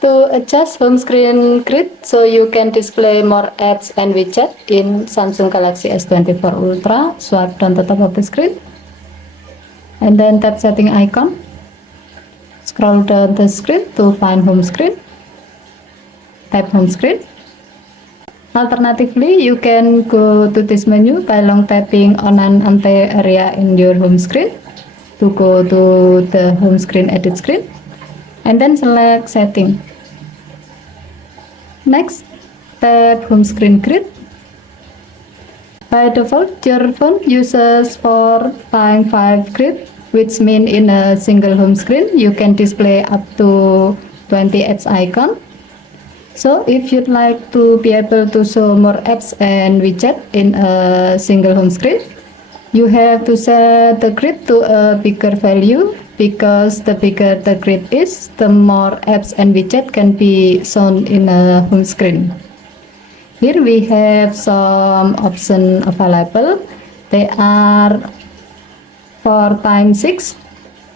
To adjust home screen grid so you can display more apps and widgets in Samsung Galaxy S24 Ultra, swipe down the top of the screen and then tap setting icon. Scroll down the screen to find home screen. Tap home screen. Alternatively, you can go to this menu by long tapping on an empty area in your home screen to go to the home screen edit screen and then select setting. Next, tap home screen grid. By default, your phone uses 4x5 grid, which means in a single home screen you can display up to 20 apps icon. So if you'd like to be able to show more apps and widgets in a single home screen, you have to set the grid to a bigger value, because the bigger the grid is, the more apps and widgets can be shown in a home screen. Here we have some options available. They are 4x6,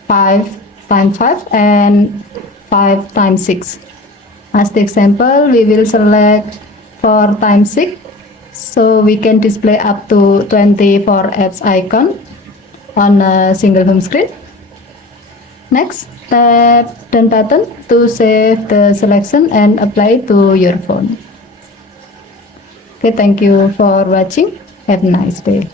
5x5, and 5x6. As the example, we will select 4x6, so we can display up to 24 apps icon on a single home screen. Next, tap done button to save the selection and apply to your phone. Okay, thank you for watching. Have a nice day.